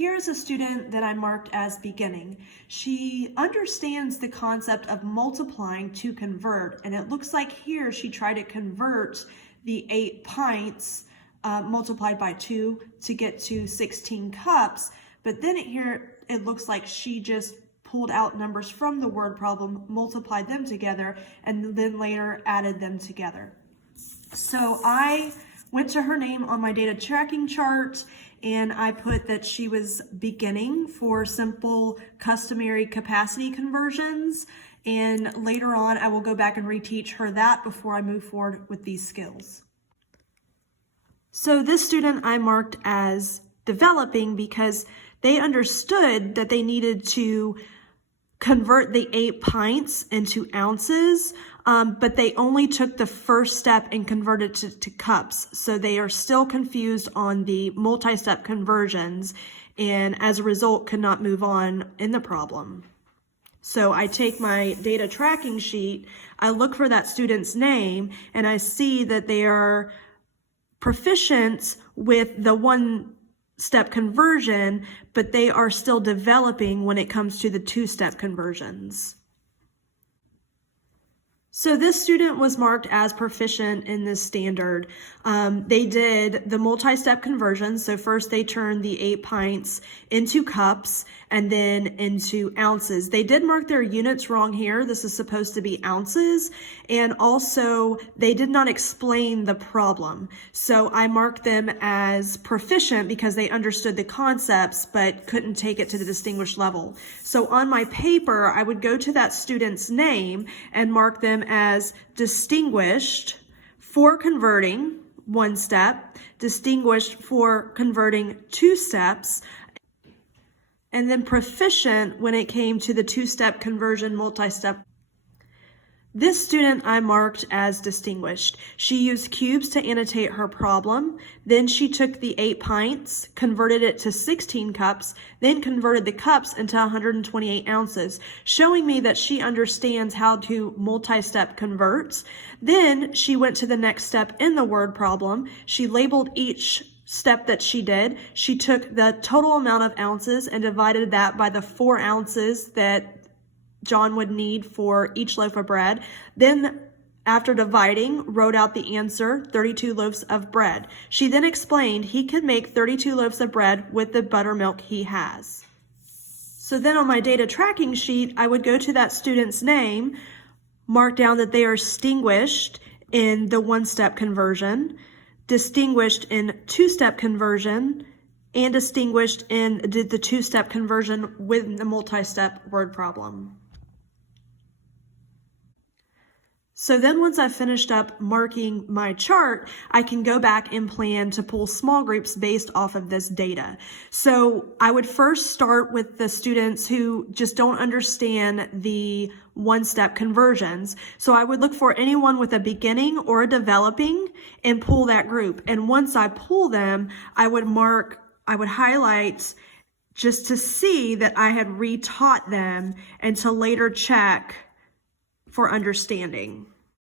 Here's a student that I marked as beginning. She understands the concept of multiplying to convert, and it looks like here she tried to convert the 8 pints multiplied by 2 to get to 16 cups, but then here it looks like she just pulled out numbers from the word problem, multiplied them together, and then later added them together. So I went to her name on my data tracking chart and I put that she was beginning for simple customary capacity conversions. And later on, I will go back and reteach her that before I move forward with these skills. So this student I marked as developing because they understood that they needed to convert the 8 pints into ounces, but they only took the first step and converted to cups. So they are still confused on the multi-step conversions and as a result could not move on in the problem. So I take my data tracking sheet, I look for that student's name, and I see that they are proficient with the one-step conversion, but they are still developing when it comes to the 2-step conversions. So this student was marked as proficient in this standard. They did the multi-step conversion. So first they turned the 8 pints into cups and then into ounces. They did mark their units wrong here. This is supposed to be ounces. And also they did not explain the problem. So I marked them as proficient because they understood the concepts but couldn't take it to the distinguished level. So on my paper, I would go to that student's name and mark them as distinguished for converting 1 step, distinguished for converting 2 steps, and then proficient when it came to the 2-step conversion multi-step. This student I marked as distinguished. She used cubes to annotate her problem. Then she took the 8 pints, converted it to 16 cups, then converted the cups into 128 ounces, showing me that she understands how to multi-step convert. Then she went to the next step in the word problem. She labeled each step that she did. She took the total amount of ounces and divided that by the 4 ounces that John would need for each loaf of bread. Then after dividing, wrote out the answer, 32 loaves of bread. She then explained he could make 32 loaves of bread with the buttermilk he has. So then on my data tracking sheet, I would go to that student's name, mark down that they are distinguished in the 1-step conversion, distinguished in 2-step conversion, and distinguished in the 2-step conversion with the multi-step word problem. So then once I've finished up marking my chart, I can go back and plan to pull small groups based off of this data. So I would first start with the students who just don't understand the 1-step conversions. So I would look for anyone with a beginning or a developing and pull that group. And once I pull them, I would highlight just to see that I had retaught them and to later check for understanding.